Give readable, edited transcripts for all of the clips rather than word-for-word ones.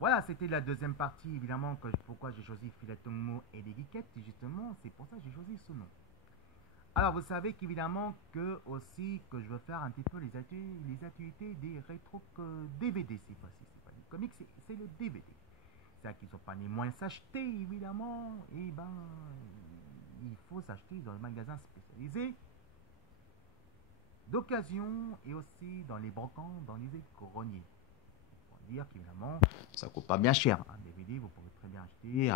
Voilà, c'était la deuxième partie, évidemment, pourquoi j'ai choisi Filatomo et les Geekettes, et justement, c'est pour ça que j'ai choisi ce nom. Alors, vous savez qu'évidemment, que aussi, que je veux faire un petit peu les activités des rétro DVD, cette fois-ci. C'est pas des comics, c'est le DVD. C'est-à-dire qu'ils ne sont pas les moins s'acheter, évidemment, et ben, il faut s'acheter dans les magasins spécialisés d'occasion et aussi dans les brocants, dans les greniers. Dire qu'évidemment, ça coûte pas bien cher. Un DVD, vous pouvez très bien acheter,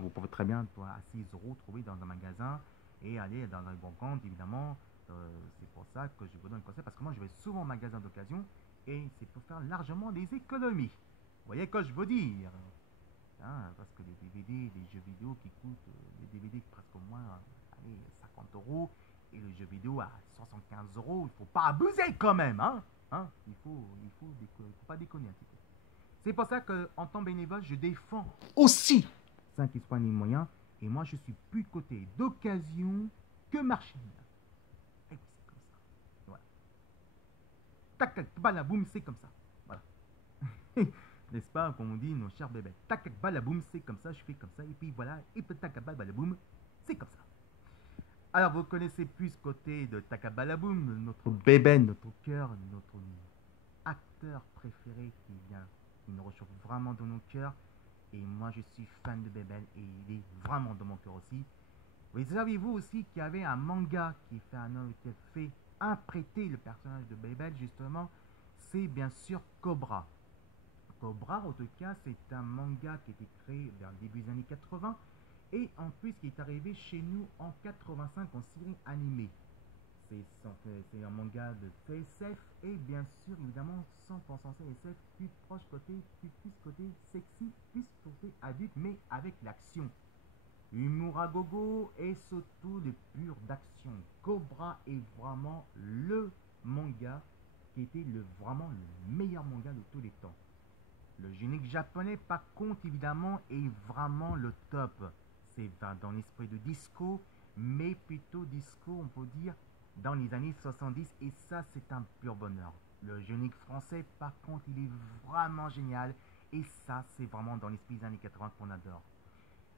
vous pouvez très bien à 6 euros trouver dans un magasin et aller dans les bons comptes, évidemment. C'est pour ça que je vous donne un conseil, parce que moi je vais souvent au magasin d'occasion et c'est pour faire largement des économies. Vous voyez ce que je veux dire, hein, parce que les DVD, les jeux vidéo qui coûtent, les DVD presque au moins allez, 50 euros et le jeu vidéo à 75 euros, il ne faut pas abuser quand même, hein, il faut pas déconner un petit peu. C'est pour ça qu'en tant que bénévole, je défends aussi ceux qui se prennent les moyens. Et moi, je suis plus côté d'occasion que marchand. Et oui, c'est comme ça. Voilà. Tac, tac, balaboum, c'est comme ça. Voilà. N'est-ce pas, comme on dit, nos chers bébés. Tac, tac, balaboum, c'est comme ça, je fais comme ça. Et puis voilà, et puis tac, balaboum, c'est comme ça. Alors, vous connaissez plus côté de Takabalaboum, notre bébé, notre cœur, notre acteur préféré qui nous rechauffe vraiment dans nos cœurs. Et moi, je suis fan de Bébel et il est vraiment dans mon cœur aussi. Vous savez-vous aussi qu'il y avait un manga qui fait imprêter le personnage de Bébel, justement, c'est bien sûr Cobra. Cobra, en tout cas, c'est un manga qui a été créé vers le début des années 80 et en plus qui est arrivé chez nous en 85 en série animée. C'est un manga de CSF et bien sûr évidemment 100% CSF, plus côté sexy, plus côté adulte mais avec l'action. Humour à gogo et surtout le pur d'action. Cobra est vraiment le manga qui était vraiment le meilleur manga de tous les temps. Le générique japonais par contre évidemment est vraiment le top. C'est dans l'esprit de disco, mais plutôt disco on peut dire dans les années 70 et ça c'est un pur bonheur. Le générique français par contre il est vraiment génial et ça c'est vraiment dans l'esprit des années 80 qu'on adore.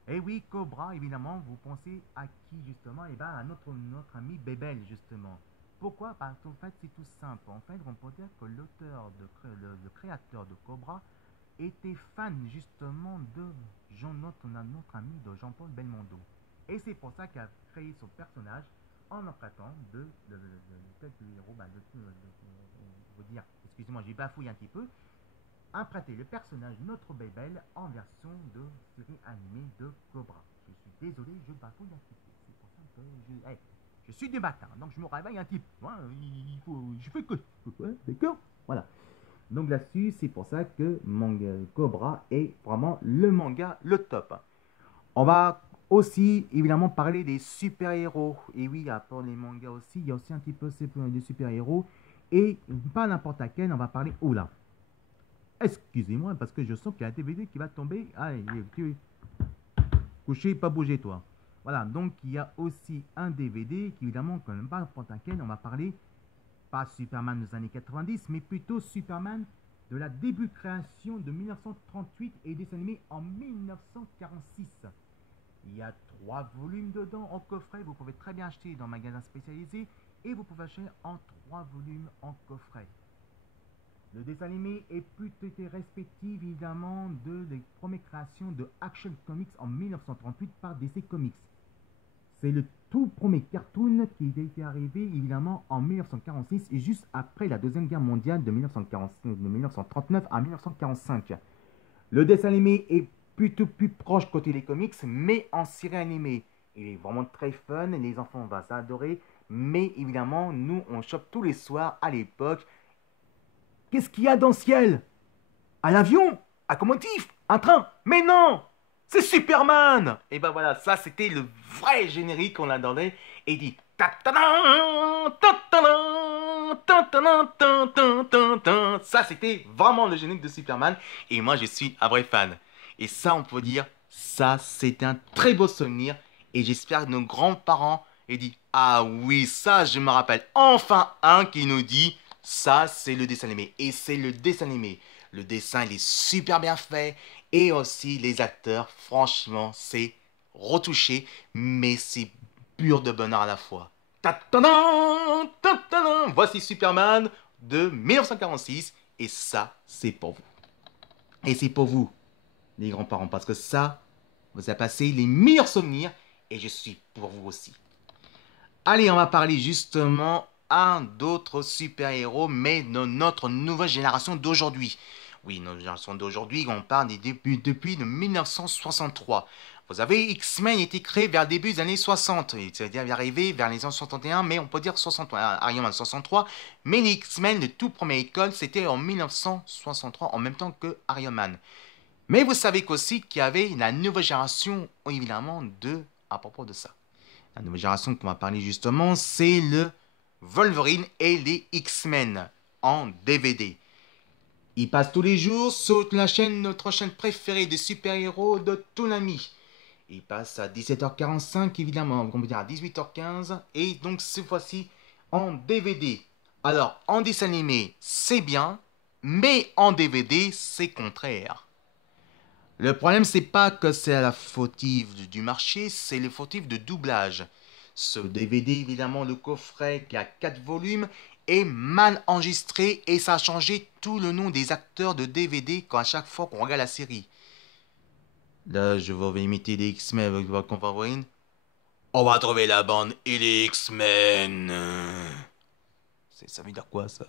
Et oui, Cobra évidemment, vous pensez à qui justement? Et bien à notre ami Bébel justement. Pourquoi? Parce qu'en fait c'est tout simple. En fait on peut dire que le créateur de Cobra était fan justement de notre ami de Jean-Paul Belmondo. Et c'est pour ça qu'il a créé son personnage en empruntant peut-être le héros, vous dire, excusez-moi, j'ai bafouillé un petit peu, emprunter le personnage Notre Bébel en version de série animée de Cobra. Je suis désolé, je bafouille un petit peu. C'est pour ça que je suis du matin, donc je me réveille un petit peu. Hein, je fais que. Ouais, d'accord. Voilà. Donc là-dessus, c'est pour ça que manga Cobra est vraiment le manga le top. On va aussi évidemment parler des super-héros. Et oui, à part les mangas aussi, il y a aussi un petit peu des super-héros. Et pas n'importe laquelle, on va parler... Oula. Excusez-moi, parce que je sens qu'il y a un DVD qui va tomber. Allez, couché, pas bouger toi. Voilà, donc il y a aussi un DVD qui évidemment, quand même pas n'importe laquelle, on va parler pas Superman des années 90, mais plutôt Superman de la début création de 1938 et dessin animé en 1946. Il y a 3 volumes dedans en coffret, vous pouvez très bien acheter dans un magasin spécialisé et vous pouvez acheter en 3 volumes en coffret. Le dessin animé est plutôt respectif évidemment des premières créations de Action Comics en 1938 par DC Comics. C'est le tout premier cartoon qui a été arrivé évidemment en 1946 et juste après la Deuxième Guerre mondiale de 1939 à 1945. Le dessin animé est plutôt plus proche côté des comics, mais en série animée. Il est vraiment très fun, les enfants vont s'adorer, mais évidemment, nous, on chope tous les soirs à l'époque. Qu'est-ce qu'il y a dans le ciel? Un avion? Un locomotive? Un train? Mais non! C'est Superman! Et ben voilà, ça c'était le vrai générique qu'on attendait. Et il dit ça c'était vraiment le générique de Superman. Et moi je suis un vrai fan. Et ça on peut dire, ça c'est un très beau souvenir. Et j'espère que nos grands-parents aient dit ah oui, ça je me rappelle. Enfin un qui nous dit ça c'est le dessin animé. Et c'est le dessin animé. Le dessin, il est super bien fait. Et aussi, les acteurs, franchement, c'est retouché, mais c'est pur de bonheur à la fois. Ta-ta-dan, ta-ta-dan. Voici Superman de 1946. Et ça, c'est pour vous. Et c'est pour vous, les grands-parents, parce que ça, vous avez passé les meilleurs souvenirs. Et je suis pour vous aussi. Allez, on va parler justement à d'autres super-héros, mais de notre nouvelle génération d'aujourd'hui. Oui, notre génération d'aujourd'hui, on parle des débuts depuis de 1963. Vous savez, X-Men a été créé vers le début des années 60, c'est-à-dire arrivé vers les années 61, mais on peut dire 63, Iron Man 63, mais les X-Men, le tout premier école, c'était en 1963, en même temps que Iron Man. Mais vous savez qu'aussi qu'il y avait la nouvelle génération, évidemment, à propos de ça. La nouvelle génération qu'on va parler justement, c'est le Wolverine et les X-Men en DVD. Ils passent tous les jours sur la chaîne, notre chaîne préférée des super-héros de Toonami. Ils passent à 17h45 évidemment, on peut dire à 18h15 et donc cette fois-ci en DVD. Alors en dessin animé c'est bien, mais en DVD c'est contraire. Le problème, c'est pas que c'est la fautive du marché, c'est le fautif de doublage. Ce DVD, évidemment, le coffret qui a 4 volumes, est mal enregistré et ça a changé tout le nom des acteurs de DVD à chaque fois qu'on regarde la série. Là, je vais imiter les X-Men avec votre Wolverine. On va trouver la bande et les X-Men. Ça veut dire quoi, ça?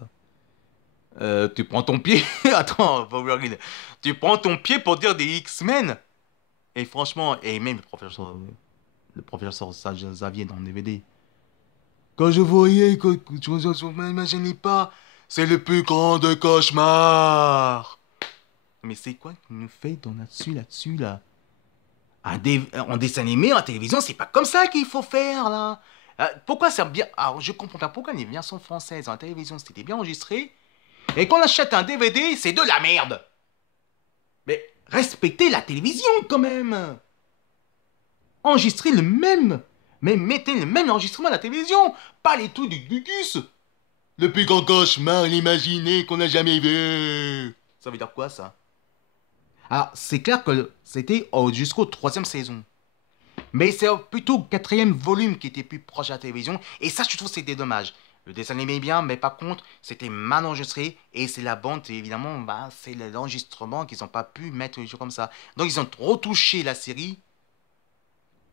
Tu prends ton pied. Attends, Wolverine. Tu prends ton pied pour dire des X-Men? Et franchement, et même le professeur Xavier dans le DVD. Quand je voyais, je ne m'imaginais pas, c'est le plus grand de cauchemars. Mais c'est quoi qu'il nous fait là-dessus, là? En dessin animé, en télévision, c'est pas comme ça qu'il faut faire, là. Pourquoi c'est bien... Alors, je comprends pas pourquoi les versions françaises en télévision, c'était bien enregistré, et qu'on achète un DVD, c'est de la merde. Mais respectez la télévision, quand même. Enregistrez le même, mais mettez le même enregistrement à la télévision, pas les trucs du Gugus. Le plus grand cauchemar imaginé qu'on n'a jamais vu. Ça veut dire quoi, ça? Alors, c'est clair que c'était jusqu'au 3e saison. Mais c'est plutôt le 4e volume qui était plus proche de la télévision. Et ça, je trouve que c'était dommage. Le dessin animé est bien, mais par contre, c'était mal enregistré. Et c'est la bande, évidemment, c'est l'enregistrement qu'ils n'ont pas pu mettre comme ça. Donc, ils ont retouché la série.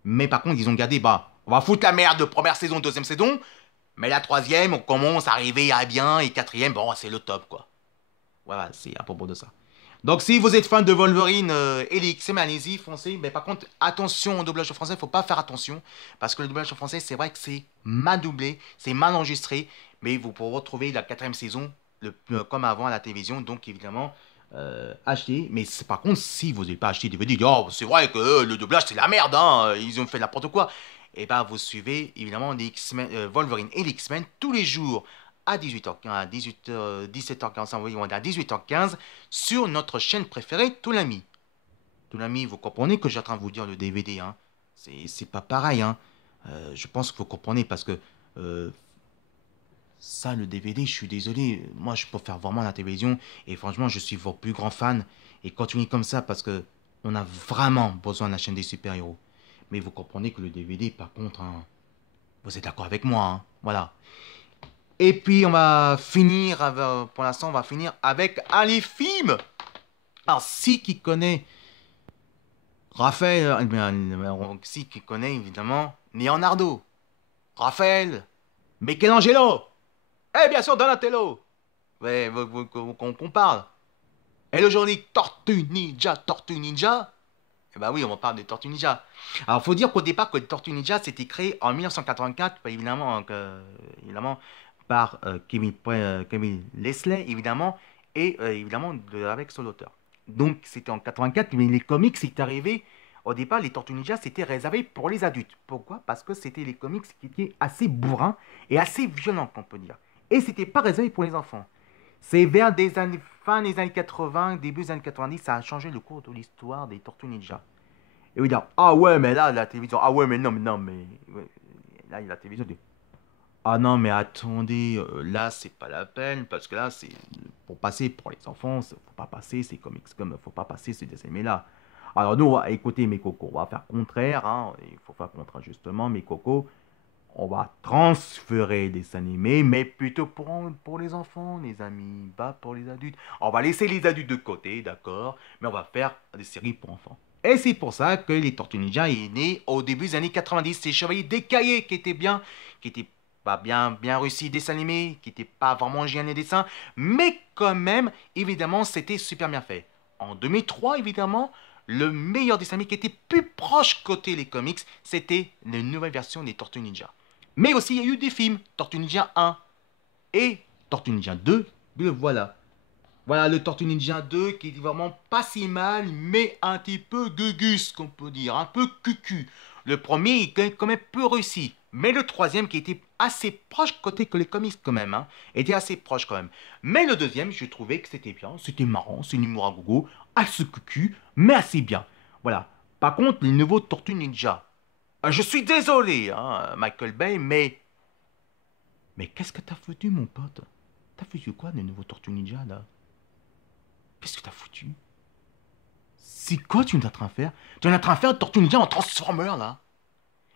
Mais par contre, ils ont gardé, on va foutre la merde de première saison, 2e saison. Mais la 3e, on commence à arriver à bien. Et 4e, bon, c'est le top, quoi. Voilà, c'est à propos de ça. Donc, si vous êtes fan de Wolverine et les X-Men, allez-y, foncez. Mais par contre, attention au doublage français, il faut pas faire attention. Parce que le doublage français, c'est vrai que c'est mal doublé, c'est mal enregistré. Mais vous pourrez retrouver la 4e saison comme avant à la télévision. Donc, évidemment, achetez. Mais par contre, si vous n'avez pas acheté DVD, oh, c'est vrai que le doublage, c'est la merde, hein, ils ont fait n'importe quoi. Et vous suivez évidemment les Wolverine et les X-Men tous les jours à 18h15, à 17h45, oui, à 18h15 sur notre chaîne préférée, Toonami. Toonami, vous comprenez que j'ai en train de vous dire le DVD, hein. C'est pas pareil, hein. Je pense que vous comprenez parce que ça, le DVD, je suis désolé, moi je préfère vraiment la télévision et franchement, je suis votre plus grand fan et continuez comme ça parce que on a vraiment besoin de la chaîne des super-héros. Mais vous comprenez que le DVD, par contre, hein, vous êtes d'accord avec moi, hein, voilà. Et puis on va finir, pour l'instant on va finir avec les films. Alors si qui connaît Raphaël, si qui connaît évidemment Leonardo, Raphaël, Michelangelo, et bien sûr Donatello, ouais, qu'on parle. Et aujourd'hui Tortue Ninja. Eh ben oui, on parle de Tortue Ninja. Alors, faut dire qu'au départ, que Tortue Ninja, c'était créé en 1984, évidemment, évidemment par Kevin Leslie, évidemment, et évidemment avec son auteur. Donc, c'était en 84, mais les comics, c'est arrivé. Au départ, les Tortues Ninja, c'était réservé pour les adultes. Pourquoi? Parce que c'était les comics qui étaient assez bourrins et assez violents, on peut dire. Et c'était pas réservé pour les enfants. C'est vers fin des années 80, début des années 90, ça a changé le cours de l'histoire des Tortues Ninja. Et vous dire, ah ouais, mais là, la télévision, ah ouais, mais non, mais. Ouais, là, la télévision dit, Ah non, mais attendez, là, c'est pas la peine, parce que là, c'est pour passer pour les enfants, faut pas passer ces comics comme, faut pas passer ces dessins animés-là. Alors nous, écoutez mes cocos, on va faire contraire, hein, il faut faire contraire justement, mes cocos, on va transférer des animés, mais plutôt pour les enfants, les amis, pas pour les adultes. On va laisser les adultes de côté, d'accord, mais on va faire des séries pour enfants. Et c'est pour ça que les Tortues Ninja est né au début des années 90. C'est Chevalier Décaillé qui était bien, qui était pas bien réussi dessin animé, qui était pas vraiment génial les dessins, mais quand même, évidemment, c'était super bien fait. En 2003, évidemment, le meilleur dessin animé qui était plus proche côté les comics, c'était la nouvelle version des Tortues Ninja. Mais aussi, il y a eu des films, Tortue Ninja 1 et Tortue Ninja 2, le voilà. Voilà le Tortue Ninja 2 qui est vraiment pas si mal, mais un petit peu gugus, qu'on peut dire, un peu cucu. Le premier, il est quand même peu réussi. Mais le troisième, qui était assez proche côté que les comics quand même, hein, était assez proche quand même. Mais le deuxième, je trouvais que c'était bien, c'était marrant, c'est une humour à gogo, assez cucu, mais assez bien. Voilà. Par contre, les nouveaux Tortues Ninja, je suis désolé, hein, Michael Bay, mais... Mais qu'est-ce que t'as foutu, mon pote? T'as foutu quoi, les nouveaux Tortues Ninja, là? Qu'est-ce que t'as foutu? C'est quoi tu es en train de faire? Tu es en train de faire un Tortue Ninja en Transformer, là?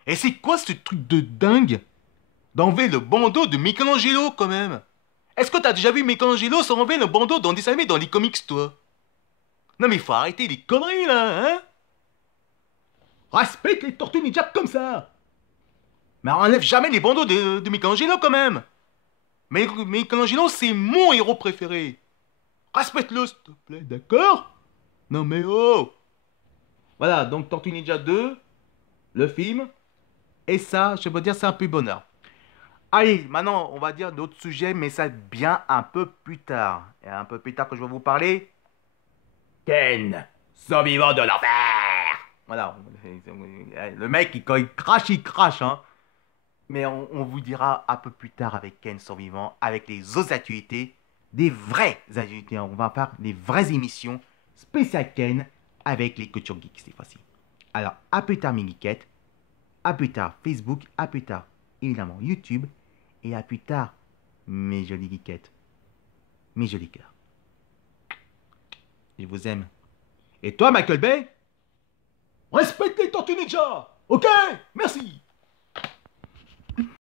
Et c'est quoi ce truc de dingue d'enlever le bandeau de Michelangelo, quand même? Est-ce que t'as déjà vu Michelangelo s'enlever le bandeau dans des animés dans les comics, toi? Non mais faut arrêter les conneries, là, hein? Respecte les Tortues Ninja comme ça! Mais enlève jamais les bandeaux de Michelangelo, quand même! Mais Michelangelo, c'est mon héros préféré! Respecte-le, s'il te plaît, d'accord? Non mais oh! Voilà, donc Tortue Ninja 2, le film, et ça, je peux dire, c'est un peu bonheur. Allez, maintenant, on va dire d'autres sujets, mais ça bien un peu plus tard. Et un peu plus tard que je vais vous parler, Ken, survivant de l'enfer. Voilà, le mec, quand il crache, hein. Mais on vous dira un peu plus tard avec Ken survivant, avec les autres actualités, des vraies actualités. On va faire des vraies émissions spéciales Ken avec les cultures geeks cette fois-ci. Alors, à plus tard, mes geekettes. À plus tard, Facebook. À plus tard, évidemment, YouTube. Et à plus tard, mes jolies geekettes. Mes jolis cœurs. Je vous aime. Et toi, Michael Bay, respecte les Tortues Ninja. Ok? Merci.